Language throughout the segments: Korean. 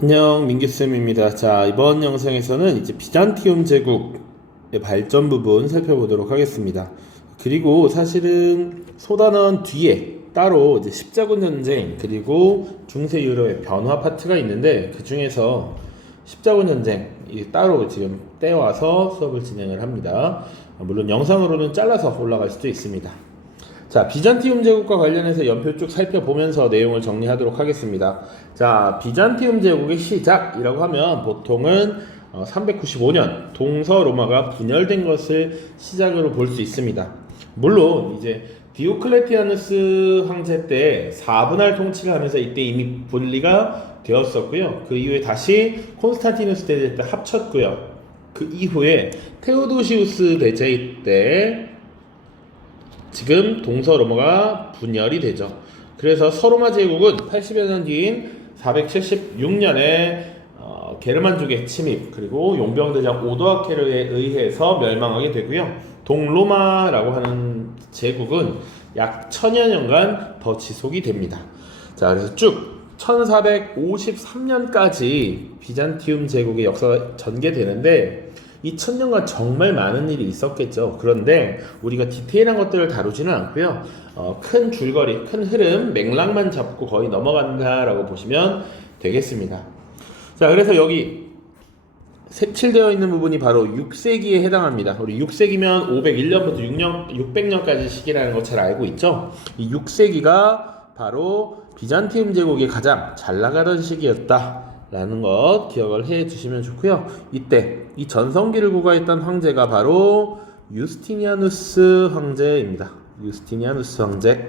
안녕, 민규쌤입니다. 자, 이번 영상에서는 이제 비잔티움 제국의 발전 부분 살펴보도록 하겠습니다. 그리고 사실은 소단원 뒤에 따로 이제 십자군 전쟁 그리고 중세 유럽의 변화 파트가 있는데 그 중에서 십자군 전쟁 따로 지금 떼와서 수업을 진행을 합니다. 물론 영상으로는 잘라서 올라갈 수도 있습니다. 자, 비잔티움 제국과 관련해서 연표 쭉 살펴보면서 내용을 정리하도록 하겠습니다. 자, 비잔티움 제국의 시작이라고 하면 보통은 395년 동서로마가 분열된 것을 시작으로 볼 수 있습니다. 물론 이제 디오클레티아누스 황제 때 4분할 통치를 하면서 이때 이미 분리가 되었었고요. 그 이후에 다시 콘스탄티누스 대제 때 합쳤고요. 그 이후에 테오도시우스 대제 때 지금 동서로마가 분열이 되죠. 그래서 서로마 제국은 80여 년 뒤인 476년에 게르만족의 침입 그리고 용병대장 오도아케르에 의해서 멸망하게 되고요. 동로마라고 하는 제국은 약 1000여 년간 더 지속이 됩니다. 자, 그래서 쭉 1453년까지 비잔티움 제국의 역사가 전개되는데 이 1000년간 정말 많은 일이 있었겠죠. 그런데 우리가 디테일한 것들을 다루지는 않고요. 큰 줄거리, 큰 흐름, 맥락만 잡고 거의 넘어간다라고 보시면 되겠습니다. 자, 그래서 여기 색칠되어 있는 부분이 바로 6세기에 해당합니다. 우리 6세기면 501년부터 600년까지 시기라는 거 잘 알고 있죠. 이 6세기가 바로 비잔티움 제국이 가장 잘 나가던 시기였다 라는 것 기억을 해 주시면 좋고요. 이때 이 전성기를 구가했던 황제가 바로 유스티니아누스 황제입니다. 유스티니아누스 황제.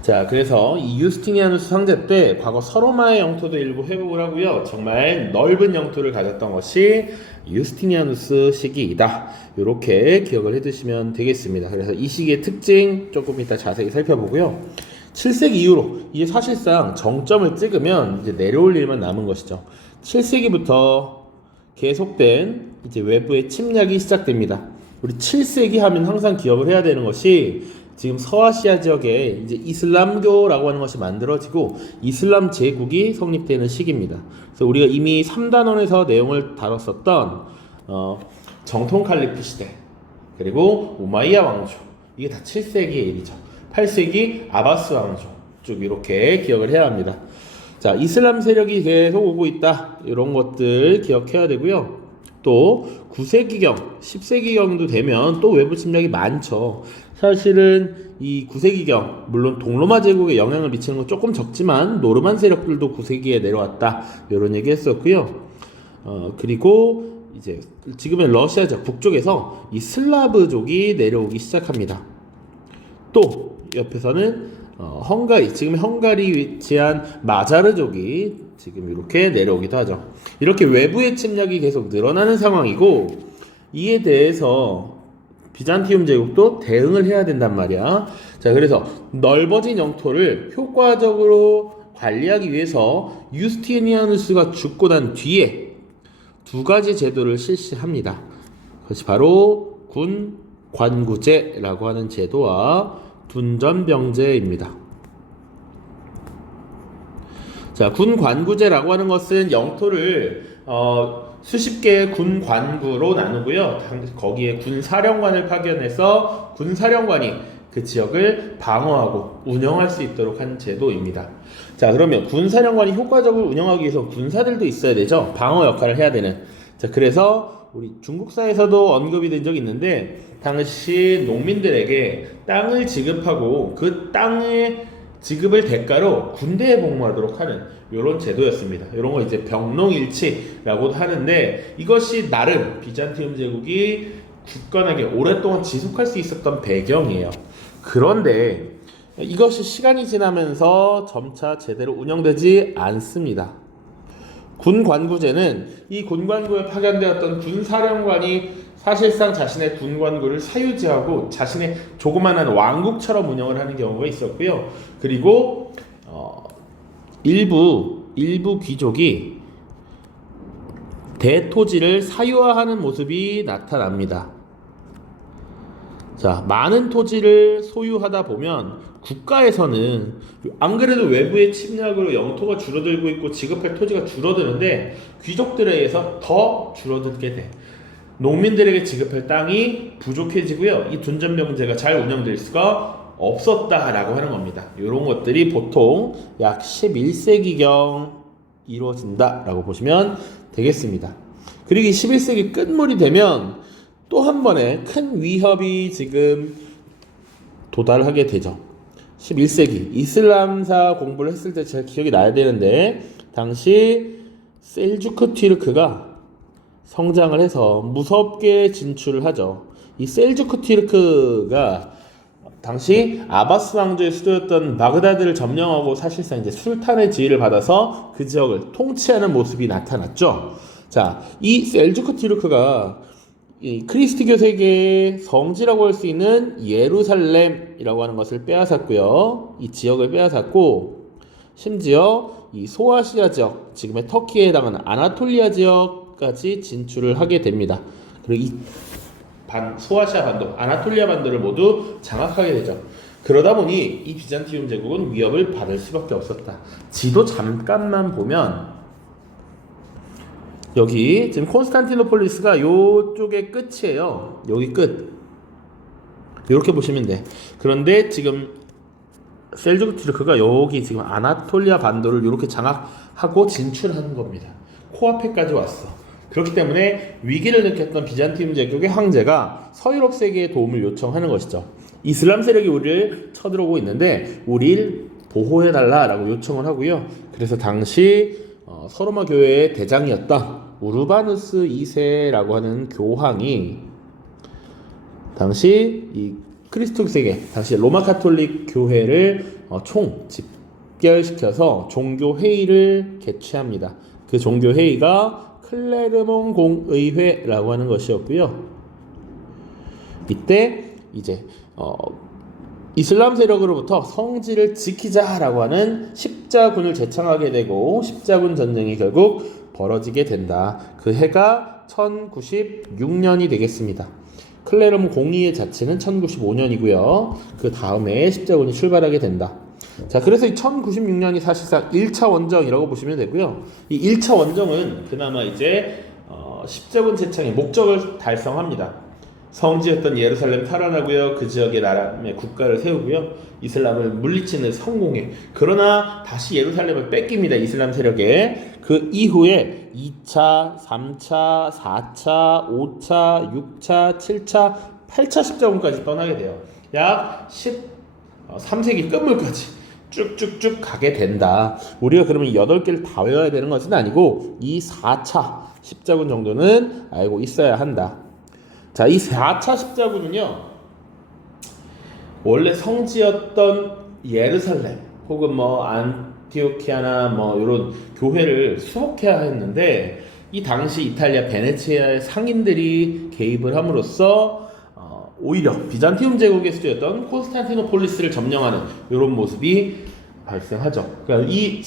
자, 그래서 이 유스티니아누스 황제 때 과거 서로마의 영토도 일부 회복을 하고요. 정말 넓은 영토를 가졌던 것이 유스티니아누스 시기이다. 이렇게 기억을 해 두시면 되겠습니다. 그래서 이 시기의 특징 조금 이따 자세히 살펴보고요. 7세기 이후로 이제 사실상 정점을 찍으면 이제 내려올 일만 남은 것이죠. 7세기부터 계속된 이제 외부의 침략이 시작됩니다. 우리 7세기 하면 항상 기억을 해야 되는 것이 지금 서아시아 지역에 이제 이슬람교라고 하는 것이 만들어지고 이슬람 제국이 성립되는 시기입니다. 그래서 우리가 이미 3단원에서 내용을 다뤘었던 정통 칼리프 시대 그리고 우마이야 왕조 이게 다 7세기의 일이죠. 8세기 아바스 왕조 쭉 이렇게 기억을 해야 합니다. 자, 이슬람 세력이 계속 오고 있다. 이런 것들 기억해야 되고요. 또 9세기경, 10세기경도 되면 또 외부 침략이 많죠. 사실은 이 9세기경, 물론 동로마 제국에 영향을 미치는 건 조금 적지만 노르만 세력들도 9세기에 내려왔다. 이런 얘기 했었고요. 그리고 이제 지금의 러시아죠. 북쪽에서 이 슬라브족이 내려오기 시작합니다. 또 옆에서는 헝가리, 지금 헝가리 위치한 마자르족이 지금 이렇게 내려오기도 하죠. 이렇게 외부의 침략이 계속 늘어나는 상황이고 이에 대해서 비잔티움 제국도 대응을 해야 된단 말이야. 자, 그래서 넓어진 영토를 효과적으로 관리하기 위해서 유스티니아누스가 죽고 난 뒤에 두 가지 제도를 실시합니다. 그것이 바로 군 관구제라고 하는 제도와 둔전병제입니다. 자, 군 관구제라고 하는 것은 영토를 수십 개의 군 관구로 나누고요. 거기에 군사령관을 파견해서 군사령관이 그 지역을 방어하고 운영할 수 있도록 한 제도입니다. 자, 그러면 군사령관이 효과적으로 운영하기 위해서 군사들도 있어야 되죠. 방어 역할을 해야 되는. 자, 그래서 우리 중국사에서도 언급이 된 적이 있는데 당시 농민들에게 땅을 지급하고 그 땅의 지급을 대가로 군대에 복무하도록 하는 이런 제도였습니다. 이런 거 이제 병농일치라고도 하는데 이것이 나름 비잔티움 제국이 굳건하게 오랫동안 지속할 수 있었던 배경이에요. 그런데 이것이 시간이 지나면서 점차 제대로 운영되지 않습니다. 군관구제는 이 군관구에 파견되었던 군사령관이 사실상 자신의 군관구를 사유지하고 자신의 조그만한 왕국처럼 운영을 하는 경우가 있었고요. 그리고 일부 귀족이 대토지를 사유화하는 모습이 나타납니다. 자, 많은 토지를 소유하다 보면 국가에서는 안 그래도 외부의 침략으로 영토가 줄어들고 있고 지급할 토지가 줄어드는데 귀족들에 의해서 더 줄어들게 돼. 농민들에게 지급할 땅이 부족해지고요. 이 둔전병제가 잘 운영될 수가 없었다라고 하는 겁니다. 이런 것들이 보통 약 11세기경 이루어진다라고 보시면 되겠습니다. 그리고 이 11세기 끝물이 되면 또 한 번의 큰 위협이 지금 도달하게 되죠. 11세기 이슬람사 공부를 했을 때 잘 기억이 나야 되는데 당시 셀주크 튀르크가 성장을 해서 무섭게 진출을 하죠. 이 셀주크 튀르크가 당시 아바스 왕조의 수도였던 바그다드를 점령하고 사실상 이제 술탄의 지위를 받아서 그 지역을 통치하는 모습이 나타났죠. 자, 이 셀주크 튀르크가 이 크리스티교 세계의 성지라고 할 수 있는 예루살렘이라고 하는 것을 빼앗았고요. 이 지역을 빼앗았고 심지어 이 소아시아 지역, 지금의 터키에 해당하는 아나톨리아 지역까지 진출을 하게 됩니다. 그리고 이 소아시아 반도, 아나톨리아 반도를 모두 장악하게 되죠. 그러다 보니 이 비잔티움 제국은 위협을 받을 수밖에 없었다. 지도 잠깐만 보면 여기 지금 콘스탄티노폴리스가 요쪽의 끝이에요. 여기 끝. 이렇게 보시면 돼. 그런데 지금 셀주크 튀르크가 여기 지금 아나톨리아 반도를 이렇게 장악하고 진출하는 겁니다. 코앞에까지 왔어. 그렇기 때문에 위기를 느꼈던 비잔티움 제국의 황제가 서유럽 세계의 도움을 요청하는 것이죠. 이슬람 세력이 우리를 쳐들어오고 있는데 우리를 보호해달라라고 요청을 하고요. 그래서 당시 서로마 교회의 대장이었던 우르바누스 2세라고 하는 교황이 당시 이 크리스토교 세계, 당시 로마 카톨릭 교회를 총 집결시켜서 종교 회의를 개최합니다. 그 종교 회의가 클레르몬 공의회라고 하는 것이었고요. 이때 이제 이슬람 세력으로부터 성지를 지키자라고 하는 십자군을 제창하게 되고 십자군 전쟁이 결국 벌어지게 된다. 그 해가 1096년이 되겠습니다. 클레르몬 공의회 자체는 1095년이고요. 그 다음에 십자군이 출발하게 된다. 자, 그래서 이 1096년이 사실상 1차 원정이라고 보시면 되고요. 이 1차 원정은 그나마 이제 십자군 제창의 목적을 달성합니다. 성지였던 예루살렘 탈환하고요. 그 지역에 나라의 국가를 세우고요. 이슬람을 물리치는 성공해. 그러나 다시 예루살렘을 뺏깁니다. 이슬람 세력에. 그 이후에 2차, 3차, 4차, 5차, 6차, 7차, 8차 십자군까지 떠나게 돼요. 약 13세기 끝물까지 쭉쭉쭉 가게 된다. 우리가 그러면 8개를 다 외워야 되는 것은 아니고 이 4차 십자군 정도는 알고 있어야 한다. 자, 이 4차 십자군은요, 원래 성지였던 예루살렘 혹은 뭐 안티오키아나 뭐 이런 교회를 수복해야 했는데 이 당시 이탈리아 베네치아의 상인들이 개입을 함으로써 오히려 비잔티움 제국의 수도였던 콘스탄티노폴리스를 점령하는 이런 모습이 발생하죠. 그러니까 이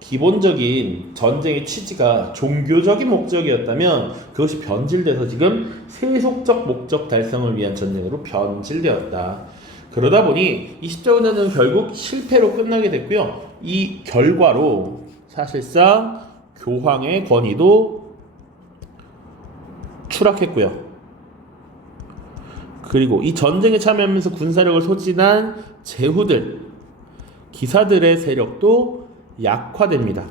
기본적인 전쟁의 취지가 종교적인 목적이었다면 그것이 변질돼서 지금 세속적 목적 달성을 위한 전쟁으로 변질되었다. 그러다 보니 이 십자군 전쟁은 결국 실패로 끝나게 됐고요. 이 결과로 사실상 교황의 권위도 추락했고요. 그리고 이 전쟁에 참여하면서 군사력을 소진한 제후들, 기사들의 세력도 약화됩니다.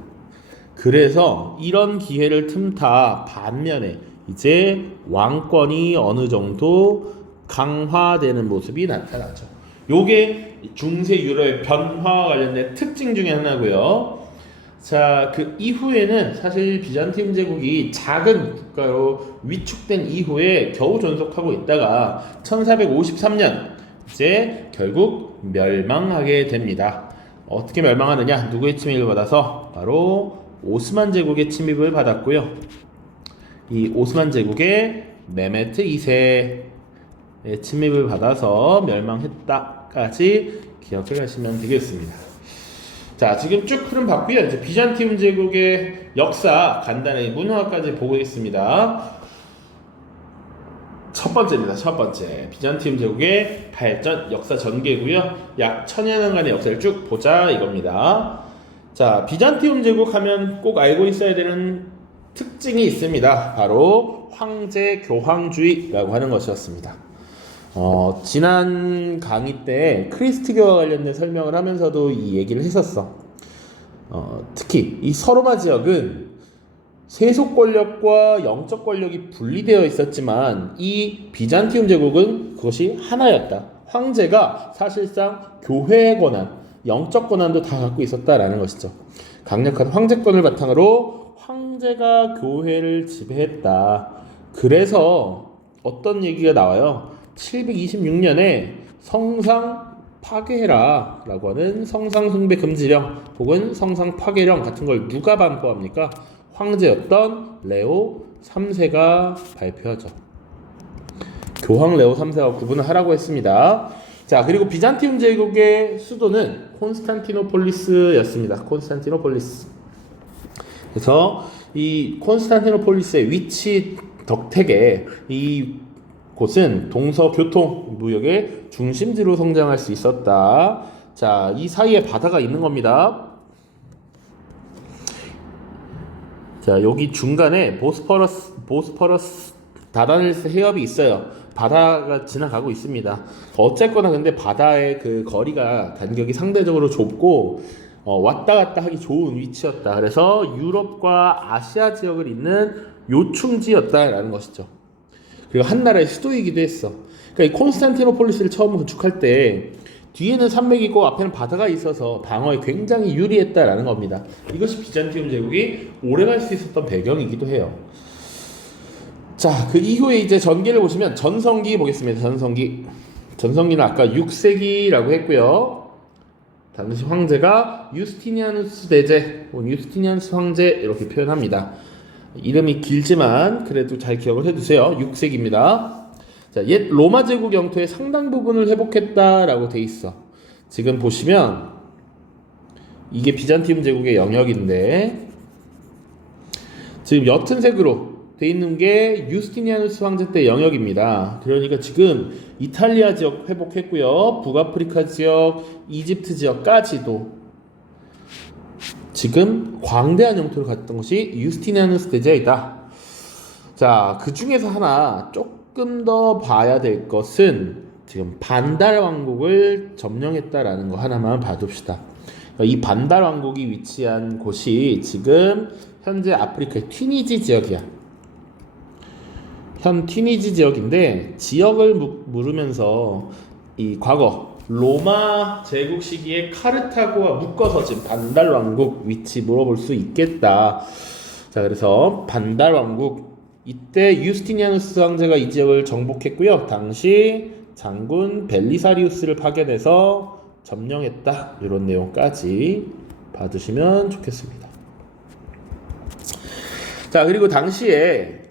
그래서 이런 기회를 틈타 반면에 이제 왕권이 어느 정도 강화되는 모습이 나타나죠. 요게 중세 유럽의 변화와 관련된 특징 중에 하나고요. 자, 그 이후에는 사실 비잔티움 제국이 작은 국가로 위축된 이후에 겨우 존속하고 있다가 1453년 이제 결국 멸망하게 됩니다. 어떻게 멸망하느냐? 누구의 침입을 받아서? 바로 오스만 제국의 침입을 받았고요. 이 오스만 제국의 메메트 2세의 침입을 받아서 멸망했다까지 기억을 하시면 되겠습니다. 자, 지금 쭉 흐름 봤고요. 이제 비잔티움 제국의 역사 간단히 문화까지 보고 있습니다. 첫 첫 번째입니다. 첫 번째. 비잔티움 제국의 발전 역사 전개고요. 약 1000여년간의 역사를 쭉 보자 이겁니다. 자, 비잔티움 제국 하면 꼭 알고 있어야 되는 특징이 있습니다. 바로 황제 교황주의라고 하는 것이었습니다. 지난 강의 때 크리스트교와 관련된 설명을 하면서도 이 얘기를 했었어. 특히 이 서로마 지역은 세속 권력과 영적 권력이 분리되어 있었지만 이 비잔티움 제국은 그것이 하나였다. 황제가 사실상 교회의 권한, 영적 권한도 다 갖고 있었다라는 것이죠. 강력한 황제권을 바탕으로 황제가 교회를 지배했다. 그래서 어떤 얘기가 나와요? 726년에 성상 파괴해라 라고 하는 성상 숭배 금지령 혹은 성상 파괴령 같은 걸 누가 반포합니까? 황제였던 레오 3세가 발표하죠. 교황 레오 3세와 구분을 하라고 했습니다. 자, 그리고 비잔티움 제국의 수도는 콘스탄티노폴리스였습니다. 콘스탄티노폴리스. 그래서 이 콘스탄티노폴리스의 위치 덕택에 이 곳은 동서 교통 무역의 중심지로 성장할 수 있었다. 자, 이 사이에 바다가 있는 겁니다. 자, 여기 중간에 보스퍼러스 다다닐스 해협이 있어요. 바다가 지나가고 있습니다. 어쨌거나 근데 바다의 그 거리가 간격이 상대적으로 좁고 왔다 갔다 하기 좋은 위치였다. 그래서 유럽과 아시아 지역을 잇는 요충지였다라는 것이죠. 그리고 한 나라의 수도이기도 했어. 그러니까 이 콘스탄티노폴리스를 처음 건축할 때 뒤에는 산맥이고 앞에는 바다가 있어서 방어에 굉장히 유리했다라는 겁니다. 이것이 비잔티움 제국이 오래갈 수 있었던 배경이기도 해요. 자, 그 이후에 이제 전기를 보시면 전성기 보겠습니다. 전성기는 아까 6세기라고 했고요. 당시 황제가 유스티니아누스 대제 혹은 유스티니아누스 황제 이렇게 표현합니다. 이름이 길지만 그래도 잘 기억을 해두세요. 6세기입니다. 자, 옛 로마 제국 영토의 상당 부분을 회복했다라고 돼 있어. 지금 보시면 이게 비잔티움 제국의 영역인데 지금 옅은 색으로 돼 있는 게 유스티니아누스 황제 때 영역입니다. 그러니까 지금 이탈리아 지역 회복했고요. 북아프리카 지역, 이집트 지역까지도 지금 광대한 영토를 갖던 것이 유스티니아누스 대제이다. 자, 그 중에서 하나 조금 더 봐야 될 것은 지금 반달 왕국을 점령했다라는 거 하나만 봐둡시다. 이 반달 왕국이 위치한 곳이 지금 현재 아프리카의 튀니지 지역이야. 현 튀니지 지역인데 지역을 물으면서 이 과거 로마 제국 시기에 카르타고와 묶어서 지금 반달 왕국 위치 물어볼 수 있겠다. 자, 그래서 반달 왕국 이때 유스티니아누스 황제가 이 지역을 정복했고요. 당시 장군 벨리사리우스를 파견해서 점령했다. 이런 내용까지 봐두시면 좋겠습니다. 자, 그리고 당시에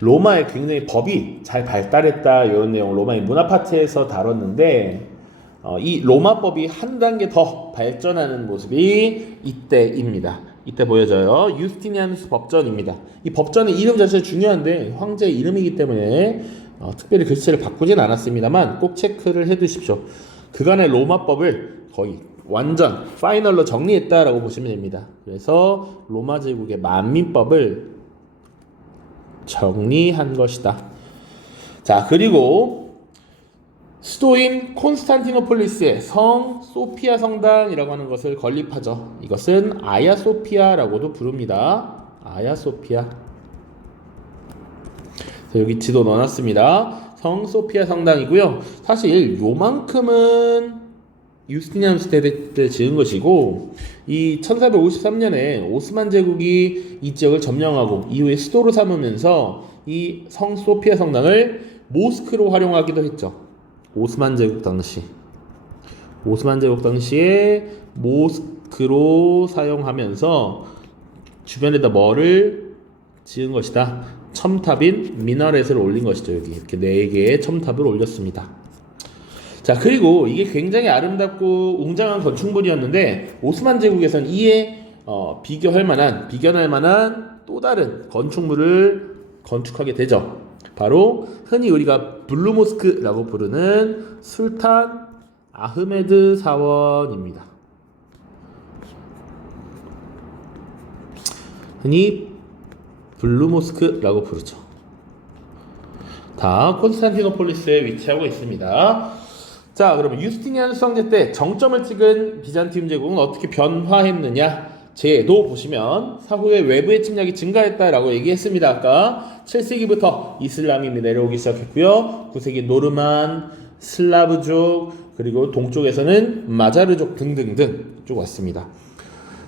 로마의 굉장히 법이 잘 발달했다 이런 내용 로마의 문화 파트에서 다뤘는데 이 로마법이 한 단계 더 발전하는 모습이 이때입니다. 이때 보여져요. 유스티니아누스 법전입니다. 이 법전의 이름 자체가 중요한데 황제의 이름이기 때문에 특별히 글씨를 바꾸진 않았습니다만 꼭 체크를 해두십시오. 그간의 로마법을 거의 완전 파이널로 정리했다라고 보시면 됩니다. 그래서 로마 제국의 만민법을 정리한 것이다. 자, 그리고 수도인 콘스탄티노폴리스의 성 소피아 성당이라고 하는 것을 건립하죠. 이것은 아야 소피아라고도 부릅니다. 아야 소피아. 여기 지도 넣어놨습니다. 성 소피아 성당이고요. 사실 요만큼은 유스티니아누스 때 지은 것이고 이 1453년에 오스만 제국이 이 지역을 점령하고 이후에 수도로 삼으면서 이 성 소피아 성당을 모스크로 활용하기도 했죠. 오스만 제국 당시에 모스크로 사용하면서 주변에다 뭐를 지은 것이다. 첨탑인 미나렛을 올린 것이죠. 여기 이렇게 4개의 첨탑을 올렸습니다. 자, 그리고 이게 굉장히 아름답고 웅장한 건축물이었는데 오스만 제국에서는 이에 비견할 만한 또 다른 건축물을 건축하게 되죠. 바로 흔히 우리가 블루모스크라고 부르는 술탄 아흐메드 사원입니다. 흔히 블루모스크라고 부르죠. 다 콘스탄티노폴리스에 위치하고 있습니다. 자, 그러면 유스티니아누스 황제 때 정점을 찍은 비잔티움 제국은 어떻게 변화했느냐? 제도 보시면 사후에 외부의 침략이 증가했다라고 얘기했습니다. 아까 7세기부터 이슬람이 내려오기 시작했고요. 9세기 노르만, 슬라브족, 그리고 동쪽에서는 마자르족 등등등 쭉 왔습니다.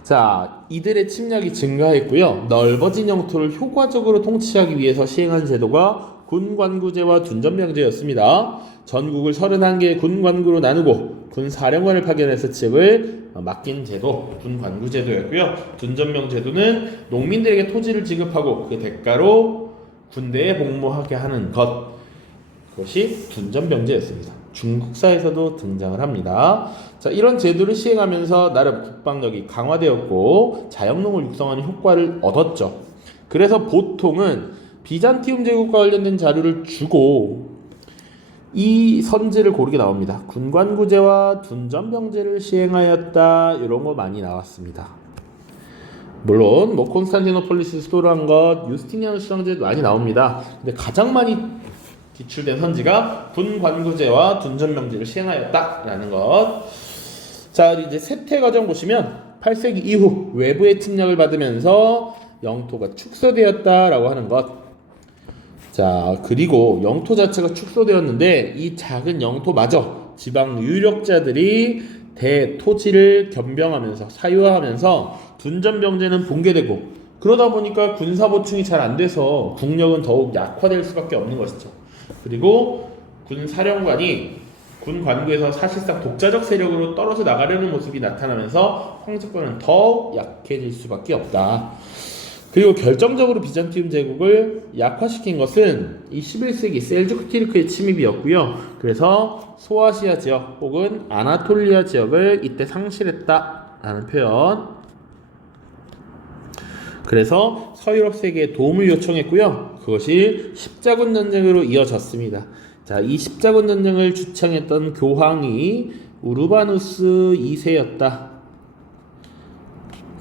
자, 이들의 침략이 증가했고요. 넓어진 영토를 효과적으로 통치하기 위해서 시행한 제도가 군관구제와 둔전병제였습니다. 전국을 31개의 군관구로 나누고 군사령관을 파견해서 지역을 맡긴 제도, 군관구제도였고요. 둔전병제도는 농민들에게 토지를 지급하고 그 대가로 군대에 복무하게 하는 그것이 둔전병제였습니다. 중국사에서도 등장을 합니다. 자, 이런 제도를 시행하면서 나름 국방력이 강화되었고 자영농을 육성하는 효과를 얻었죠. 그래서 보통은 비잔티움 제국과 관련된 자료를 주고 이 선지를 고르게 나옵니다. 군관구제와 둔전병제를 시행하였다, 이런 거 많이 나왔습니다. 물론 콘스탄티노폴리스 수도로 한 것, 유스티니아누스 황제도 많이 나옵니다. 근데 가장 많이 기출된 선지가 군관구제와 둔전병제를 시행하였다라는 것. 자, 이제 세태 과정 보시면 8세기 이후 외부의 침략을 받으면서 영토가 축소되었다라고 하는 것. 자, 그리고 영토 자체가 축소되었는데 이 작은 영토마저 지방 유력자들이 대토지를 겸병하면서 사유화하면서 둔전병제는 붕괴되고, 그러다 보니까 군사 보충이 잘 안 돼서 국력은 더욱 약화될 수밖에 없는 것이죠. 그리고 군사령관이 군관구에서 사실상 독자적 세력으로 떨어져 나가려는 모습이 나타나면서 황제권은 더욱 약해질 수밖에 없다. 그리고 결정적으로 비잔티움 제국을 약화시킨 것은 이 11세기 셀주크 티르크의 침입이었고요. 그래서 소아시아 지역 혹은 아나톨리아 지역을 이때 상실했다라는 표현. 그래서 서유럽 세계에 도움을 요청했고요. 그것이 십자군 전쟁으로 이어졌습니다. 자, 이 십자군 전쟁을 주창했던 교황이 우르바누스 2세였다.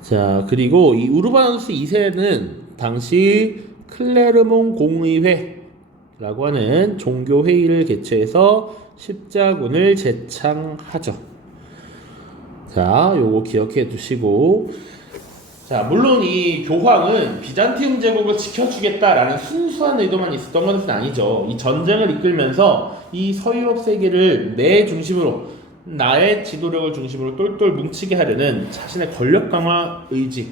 자, 그리고 이 우르바누스 2세는 당시 클레르몽 공의회라고 하는 종교회의를 개최해서 십자군을 제창하죠. 자, 요거 기억해 두시고, 자, 물론 이 교황은 비잔티움 제국을 지켜주겠다라는 순수한 의도만 있었던 것은 아니죠. 이 전쟁을 이끌면서 이 서유럽 세계를 내 중심으로, 나의 지도력을 중심으로 똘똘 뭉치게 하려는 자신의 권력 강화 의지,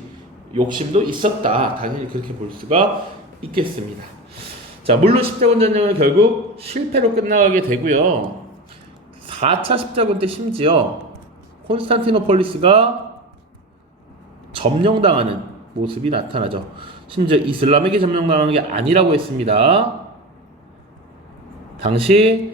욕심도 있었다. 당연히 그렇게 볼 수가 있겠습니다. 자, 물론 십자군 전쟁은 결국 실패로 끝나가게 되고요. 4차 십자군 때 심지어 콘스탄티노폴리스가 점령당하는 모습이 나타나죠. 심지어 이슬람에게 점령당하는 게 아니라고 했습니다. 당시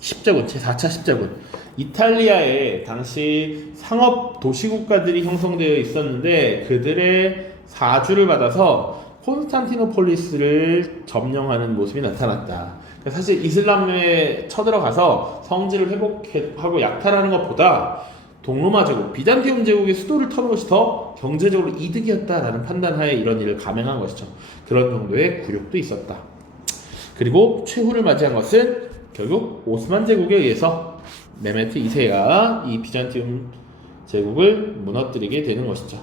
십자군, 제4차 십자군, 이탈리아에 당시 상업 도시국가들이 형성되어 있었는데 그들의 사주를 받아서 콘스탄티노폴리스를 점령하는 모습이 나타났다. 사실 이슬람에 쳐들어가서 성지를 회복하고 약탈하는 것보다 동로마 제국, 비잔티움 제국의 수도를 터는 것이 더 경제적으로 이득이었다라는 판단하에 이런 일을 감행한 것이죠. 그런 정도의 굴욕도 있었다. 그리고 최후를 맞이한 것은 결국 오스만 제국에 의해서 메메트 2세가 이 비잔티움 제국을 무너뜨리게 되는 것이죠.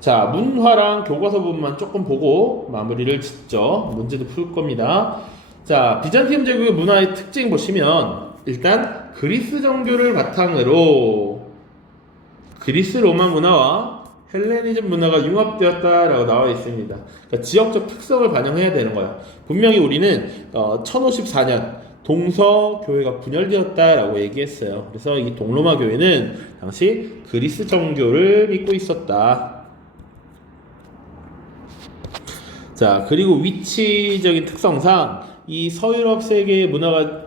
자, 문화랑 교과서 부분만 조금 보고 마무리를 짓죠. 문제도 풀 겁니다. 자, 비잔티움 제국의 문화의 특징 보시면 일단 그리스 정교를 바탕으로 그리스 로마 문화와 헬레니즘 문화가 융합되었다라고 나와 있습니다. 그러니까 지역적 특성을 반영해야 되는 거예요. 분명히 우리는 1054년 동서 교회가 분열되었다라고 얘기했어요. 그래서 이 동로마 교회는 당시 그리스 정교를 믿고 있었다. 자, 그리고 위치적인 특성상 이 서유럽 세계의 문화가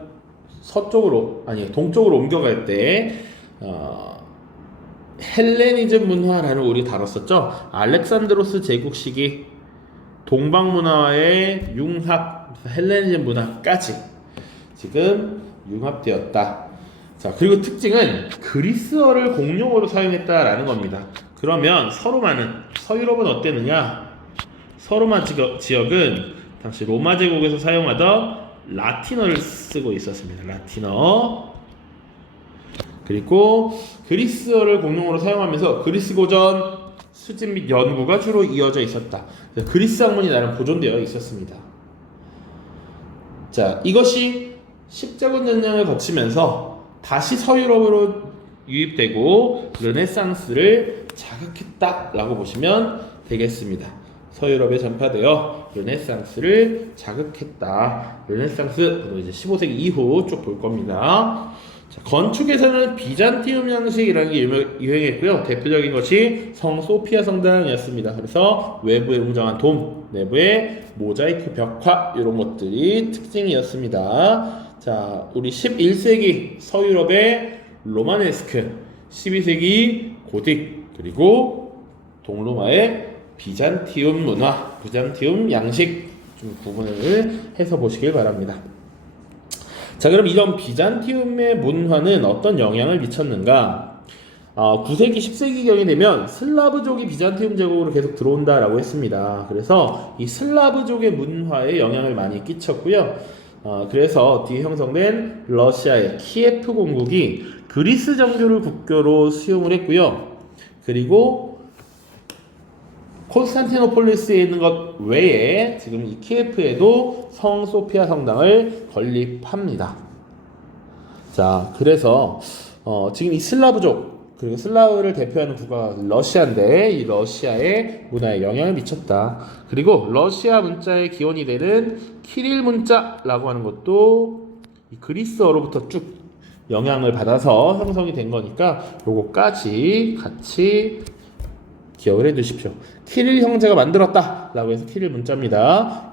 동쪽으로 옮겨갈 때 헬레니즘 문화라는 우리 다뤘었죠. 알렉산드로스 제국 시기 동방 문화와의 융합, 헬레니즘 문화까지 지금 융합되었다. 자, 그리고 특징은 그리스어를 공용어로 사용했다라는 겁니다. 그러면 서유럽은 어땠느냐? 서로마 지역은 당시 로마 제국에서 사용하던 라틴어를 쓰고 있었습니다. 라틴어. 그리고 그리스어를 공용어로 사용하면서 그리스 고전 수집 및 연구가 주로 이어져 있었다. 그리스 학문이 나름 보존되어 있었습니다. 자, 이것이 십자군 전쟁을 거치면서 다시 서유럽으로 유입되고 르네상스를 자극했다라고 보시면 되겠습니다. 서유럽에 전파되어 르네상스를 자극했다. 르네상스 이제 15세기 이후 쭉 볼 겁니다. 자, 건축에서는 비잔티움 양식이라는 게 유행했고요. 대표적인 것이 성 소피아 성당이었습니다. 그래서 외부에 웅장한 돔, 내부에 모자이크 벽화 이런 것들이 특징이었습니다. 자, 우리 11세기 서유럽의 로마네스크, 12세기 고딕, 그리고 동로마의 비잔티움 문화, 비잔티움 양식 좀 구분을 해서 보시길 바랍니다. 자, 그럼 이런 비잔티움의 문화는 어떤 영향을 미쳤는가? 9세기, 10세기경이 되면 슬라브족이 비잔티움 제국으로 계속 들어온다라고 했습니다. 그래서 이 슬라브족의 문화에 영향을 많이 끼쳤고요. 그래서 뒤에 형성된 러시아의 키예프 공국이 그리스 정교를 국교로 수용을 했고요. 그리고 콘스탄티노폴리스에 있는 것 외에 지금 이 키예프에도 성 소피아 성당을 건립합니다. 자, 그래서 지금 이 슬라브족 그리고 슬라브를 대표하는 국가가 러시아인데 이 러시아의 문화에 영향을 미쳤다. 그리고 러시아 문자의 기원이 되는 키릴 문자라고 하는 것도 이 그리스어로부터 쭉 영향을 받아서 형성이 된 거니까 요거까지 같이 기억을 해 두십시오. 키릴 형제가 만들었다 라고 해서 키릴 문자입니다.